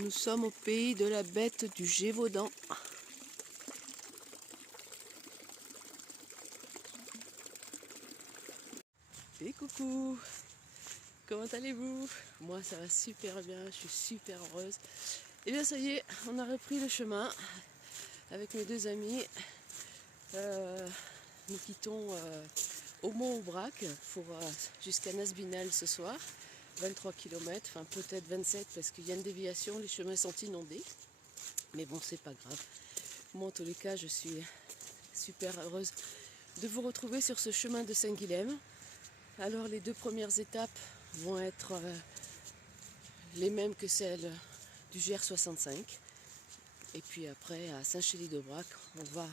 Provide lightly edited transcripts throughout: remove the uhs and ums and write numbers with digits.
Nous sommes au pays de la bête du Gévaudan. Et coucou! Comment allez-vous? Moi ça va super bien, je suis super heureuse. Et bien ça y est, on a repris le chemin avec mes deux amis. Nous quittons Aumont-Aubrac pour jusqu'à Nasbinal ce soir. 23 km, enfin peut-être 27 parce qu'il y a une déviation, les chemins sont inondés. Mais bon, c'est pas grave. Moi en tous les cas, je suis super heureuse de vous retrouver sur ce chemin de Saint-Guilhem. Alors les deux premières étapes vont être les mêmes que celles du GR65. Et puis après, à Saint-Chély-d'Aubrac, on va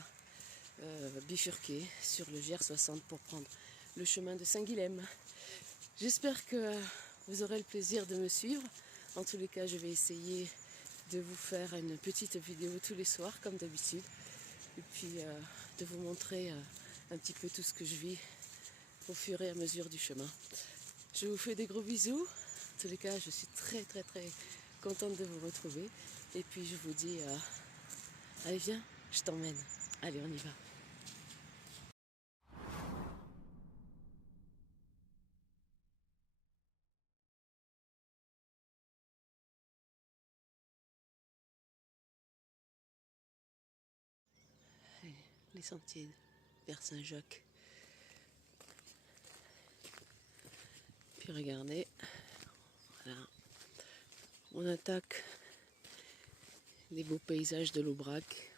bifurquer sur le GR60 pour prendre le chemin de Saint-Guilhem. J'espère que vous aurez le plaisir de me suivre. En tous les cas, je vais essayer de vous faire une petite vidéo tous les soirs, comme d'habitude. Et puis de vous montrer un petit peu tout ce que je vis au fur et à mesure du chemin. Je vous fais des gros bisous. En tous les cas, je suis très contente de vous retrouver. Et puis je vous dis, allez viens, je t'emmène. Allez, on y va. Les sentiers vers Saint-Jacques. Puis regardez, voilà, on attaque les beaux paysages de l'Aubrac.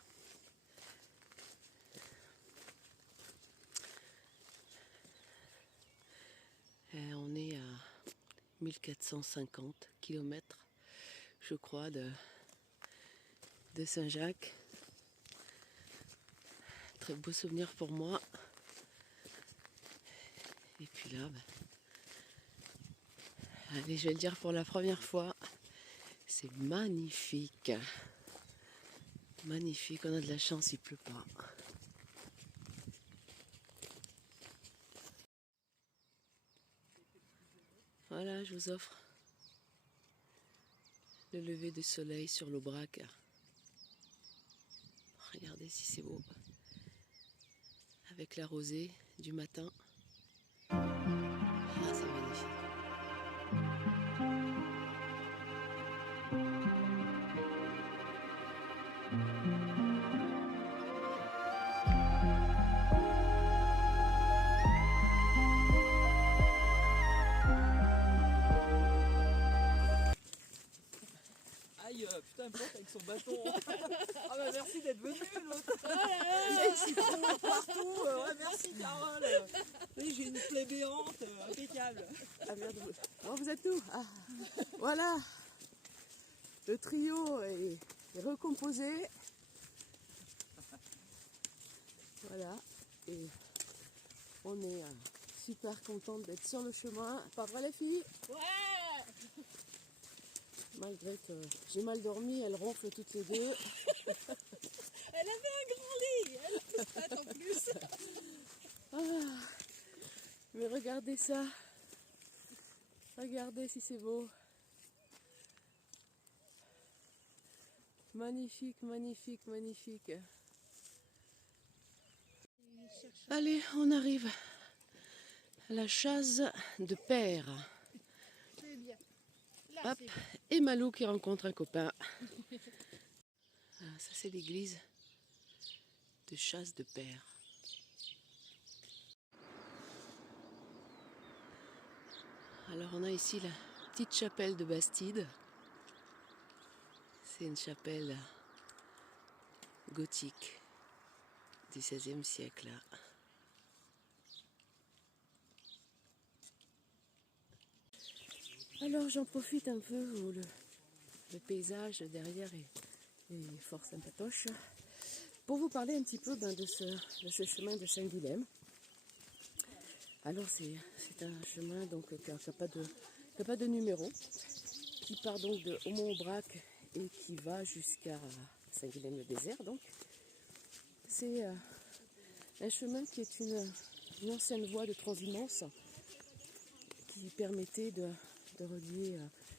On est à 1450 km, je crois, de Saint-Jacques. Très beau souvenir pour moi. Et puis là, allez, je vais le dire pour la première fois, c'est magnifique. Magnifique, on a de la chance, il pleut pas. Voilà, je vous offre le lever du soleil sur l'Aubrac. Regardez si c'est beau. Avec la rosée du matin. Ah, c'est magnifique. Aïe, putain, Plante avec son bâton. Ah bah merci d'être venu l'autre. J'ai partout. Ouais, merci Carole. Oui, j'ai une plaie béante, impeccable. Ah merde, vous êtes où? Ah, voilà. Le trio est recomposé. Voilà. Et on est super contente d'être sur le chemin. Pas vrai les filles? Ouais. Malgré que j'ai mal dormi, elles ronflent toutes les deux. Elle avait un grand lit, elle est toute en plus. Ah, mais regardez ça. Regardez si c'est beau. Magnifique, magnifique, magnifique. Allez, on arrive à la chasse de Père. C'est bien. Là, Hop, et Malou qui rencontre un copain. Ah, ça c'est l'église de chasse de Père. Alors on a ici la petite chapelle de Bastide. C'est une chapelle gothique du XVIe siècle. Alors j'en profite un peu où le paysage derrière est fort sympatoche pour vous parler un petit peu de ce chemin de Saint-Guilhem. Alors c'est un chemin donc, qui n'a pas de numéro, qui part donc de Aumont-Aubrac et qui va jusqu'à Saint-Guilhem-le-Désert. Donc c'est un chemin qui est une ancienne voie de transhumance qui permettait de relier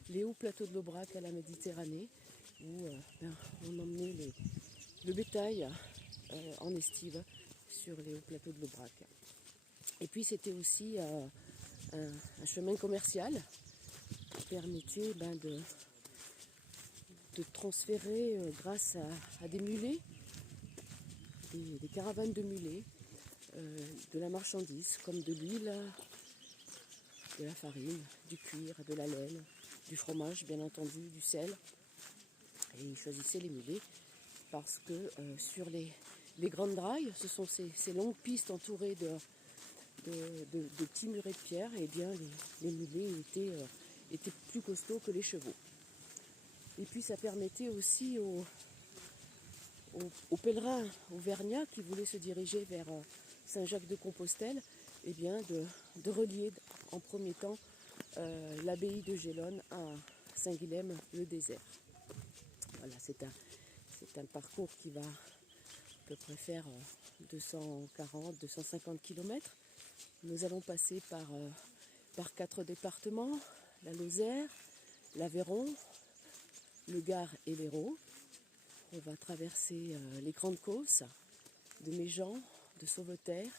les hauts plateaux de l'Aubrac à la Méditerranée où on emmenait le bétail en estive sur les hauts plateaux de l'Aubrac. Et puis c'était aussi un chemin commercial qui permettait de transférer grâce à des mulets, des caravanes de mulets, de la marchandise comme de l'huile, de la farine, du cuir, de la laine, du fromage bien entendu, du sel. Et ils choisissaient les mulets parce que sur les grandes rails, ce sont ces longues pistes entourées de petits murets de pierre, et bien les mulets étaient plus costauds que les chevaux. Et puis ça permettait aussi aux pèlerins auvergnats qui voulaient se diriger vers Saint-Jacques-de-Compostelle, eh bien de relier en premier temps l'abbaye de Gélone à Saint-Guilhem-le-Désert. Voilà, c'est un parcours qui va à peu près faire 240-250 km. Nous allons passer par 4 départements, la Lozère, l'Aveyron, le Gard et l'Hérault. On va traverser les grandes causses de Méjean, de Sauveterre,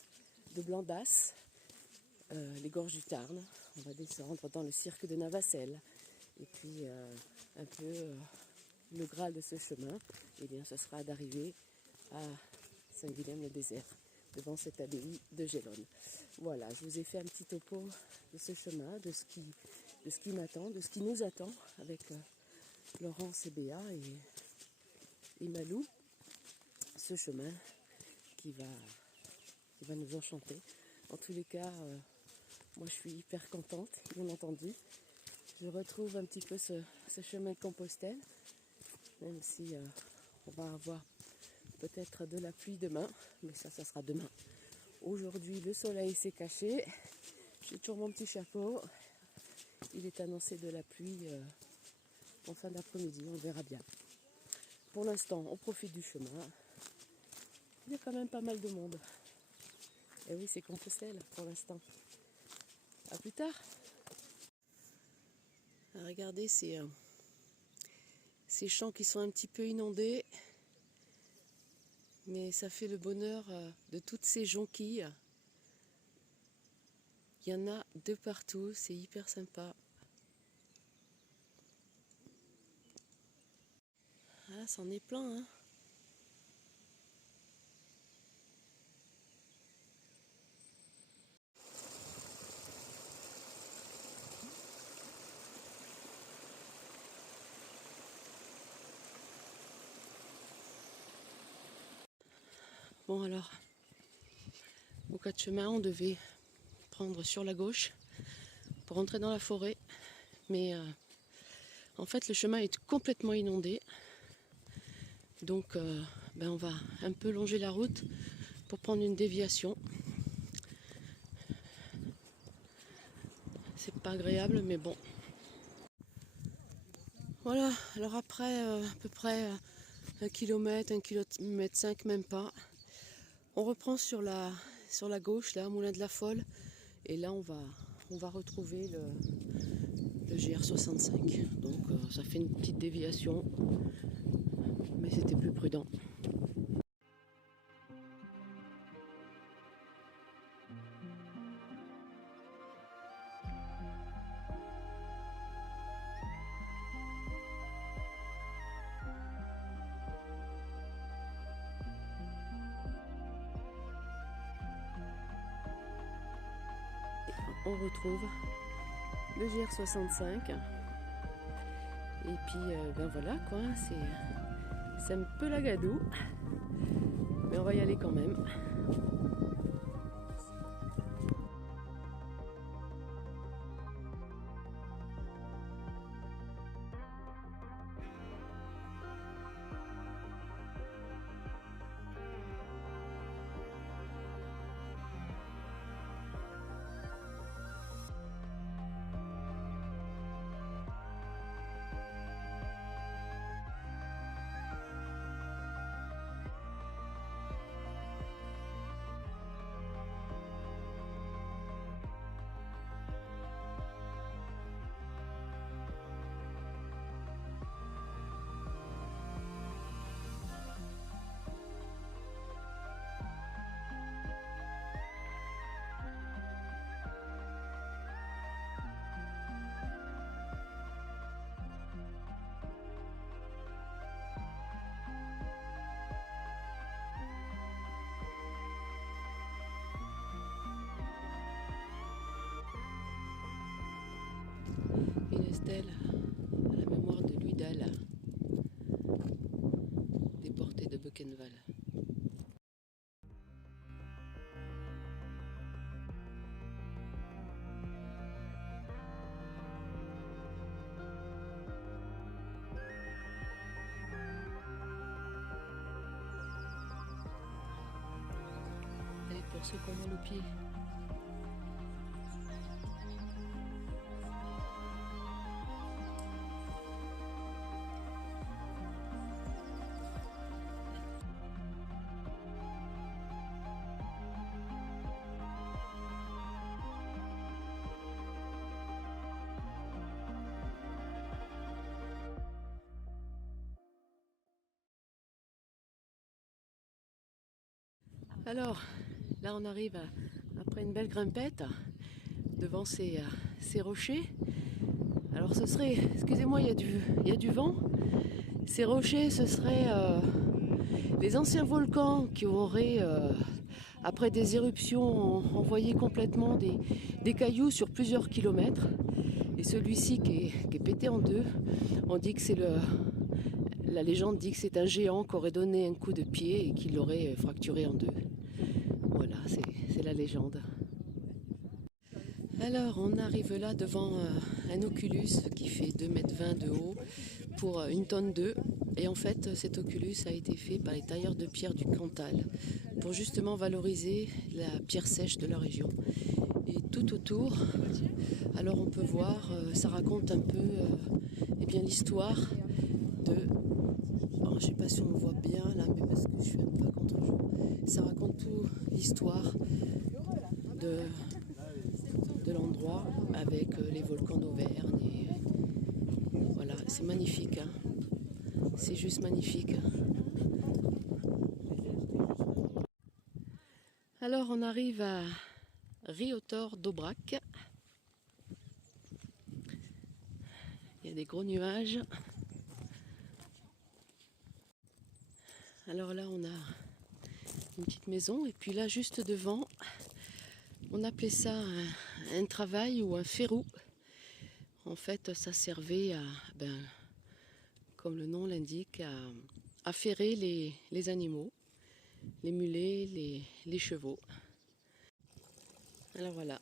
de Blandasse, les gorges du Tarn. On va descendre dans le cirque de Navacelles. Et puis un peu le Graal de ce chemin, eh bien, ce sera d'arriver à Saint-Guilhem-le-Désert, devant cette abbaye de Gélone. Voilà, je vous ai fait un petit topo de ce chemin, de ce qui m'attend, de ce qui nous attend avec Laurence et Béa et Malou. Ce chemin qui va nous enchanter. En tous les cas, moi je suis hyper contente, bien entendu. Je retrouve un petit peu ce chemin de Compostelle, même si on va avoir peut-être de la pluie demain, mais ça sera demain. Aujourd'hui, le soleil s'est caché, j'ai toujours mon petit chapeau. Il est annoncé de la pluie en fin d'après-midi, on verra bien. Pour l'instant, on profite du chemin. Il y a quand même pas mal de monde. Et oui, c'est Compostelle pour l'instant. A plus tard. Regardez ces champs qui sont un petit peu inondés. Mais ça fait le bonheur de toutes ces jonquilles. Il y en a de partout, c'est hyper sympa. Ah, c'en est plein, hein. Bon alors, au cas de chemin, on devait prendre sur la gauche pour entrer dans la forêt. Mais en fait, le chemin est complètement inondé. Donc, on va un peu longer la route pour prendre une déviation. C'est pas agréable, mais bon. Voilà, alors après à peu près 1 km, 1 km 5, même pas. On reprend sur la gauche, là, au Moulin de la Folle. Et là, on va retrouver le GR65. Donc, ça fait une petite déviation. Mais c'était plus prudent. On retrouve le GR65 et puis voilà quoi, c'est un peu la gadoue, mais on va y aller quand même. Une stèle à la mémoire de Louis Dalle, déporté de Buchenwald. Allez, pour ceux qui ont mal aux pieds. Alors, là on arrive après une belle grimpette devant ces rochers. Alors ce serait, excusez-moi, il y a du vent. Ces rochers, ce seraient les anciens volcans qui auraient, après des éruptions, envoyé complètement des cailloux sur plusieurs kilomètres. Et celui-ci qui est pété en deux, on dit que c'est la légende dit que c'est un géant qui aurait donné un coup de pied et qui l'aurait fracturé en deux. Voilà, c'est la légende. Alors on arrive là devant un Oculus qui fait 2,20 m de haut pour 1 tonne d'œufs. Et en fait cet Oculus a été fait par les tailleurs de pierre du Cantal pour justement valoriser la pierre sèche de la région. Et tout autour, alors on peut voir, ça raconte un peu eh bien l'histoire de... Alors, je ne sais pas si on le voit bien là, mais parce que je suis un peu à contre-jour. Ça raconte tout l'histoire de l'endroit avec les volcans d'Auvergne. Et voilà, c'est magnifique. Hein. C'est juste magnifique. Alors on arrive à Riotor d'Aubrac. Il y a des gros nuages. Alors là on a une petite maison et puis là juste devant on appelait ça un travail ou un ferrou. En fait ça servait à, comme le nom l'indique, à ferrer les animaux, les mulets, les chevaux. Alors voilà,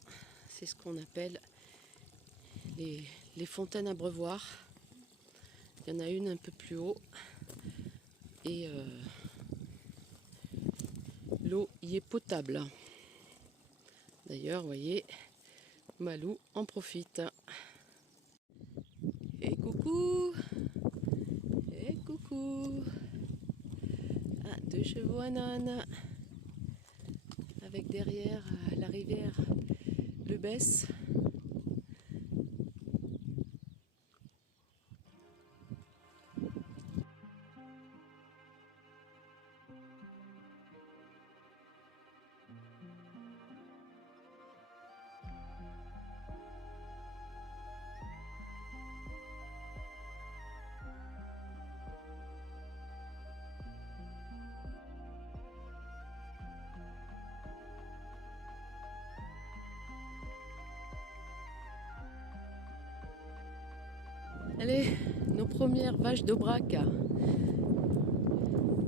c'est ce qu'on appelle les fontaines à abreuvoirs. Il y en a une un peu plus haut et l'eau y est potable. D'ailleurs, vous voyez, Malou en profite. Et coucou! Et coucou! Ah, 2 chevaux à âne. Avec derrière la rivière le Besse. Allez, nos premières vaches d'Aubrac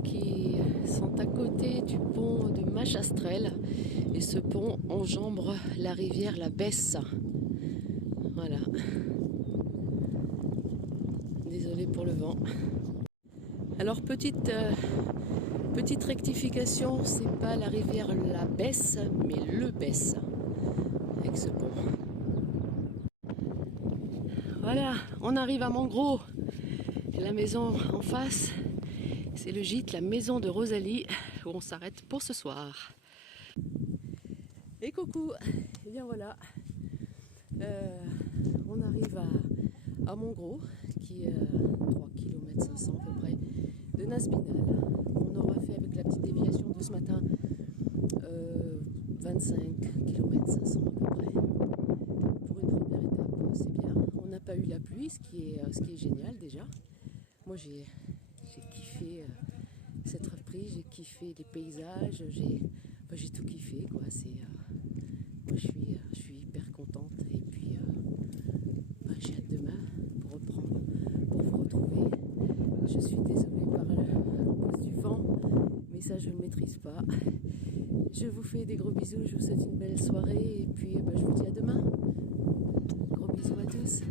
qui sont à côté du pont de Machastrel. Et ce pont enjambe la rivière la Besse. Voilà. Désolée pour le vent. Alors petite rectification, c'est pas la rivière la Besse, mais le Besse. Avec ce pont. Voilà, on arrive à Montgros. La maison en face, c'est le gîte, la maison de Rosalie, où on s'arrête pour ce soir. Et coucou, et bien voilà, on arrive à Montgros, qui est 3 km 500 à peu près de Nasbinal. On aura fait avec la petite déviation de ce matin 25 km 500 à peu près. Pour une première étape, c'est bien. On n'a pas eu la pluie, ce qui est génial déjà. Moi j'ai kiffé cette reprise, j'ai kiffé les paysages, j'ai tout kiffé quoi. Moi je suis hyper contente et puis j'ai hâte demain ça je ne le maîtrise pas. Je vous fais des gros bisous, je vous souhaite une belle soirée et puis je vous dis à demain. Gros bisous à tous.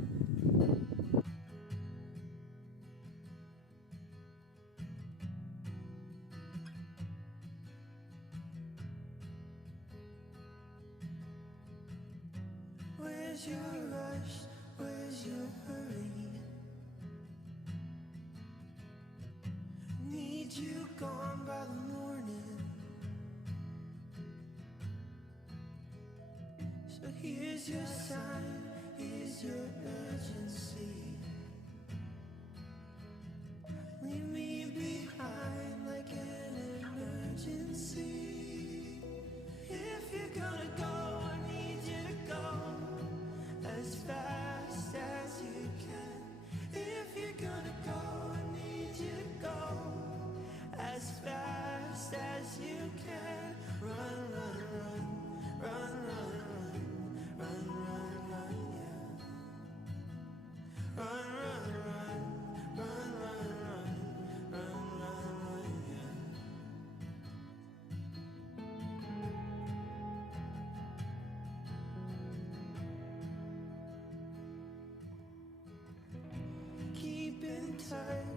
Where's your rush? Where's your hurry? Need you gone by the morning. So here's your sign, here's your urgency. Leave me behind like an emergency. If you're gonna go, I need you to go as fast as you can. If you're gonna go, I need you to go as fast as you can. Run, run, run, run, run, run, run, run, run, yeah. Run, run, run, run, run, run, run, run, run, yeah. Keep in touch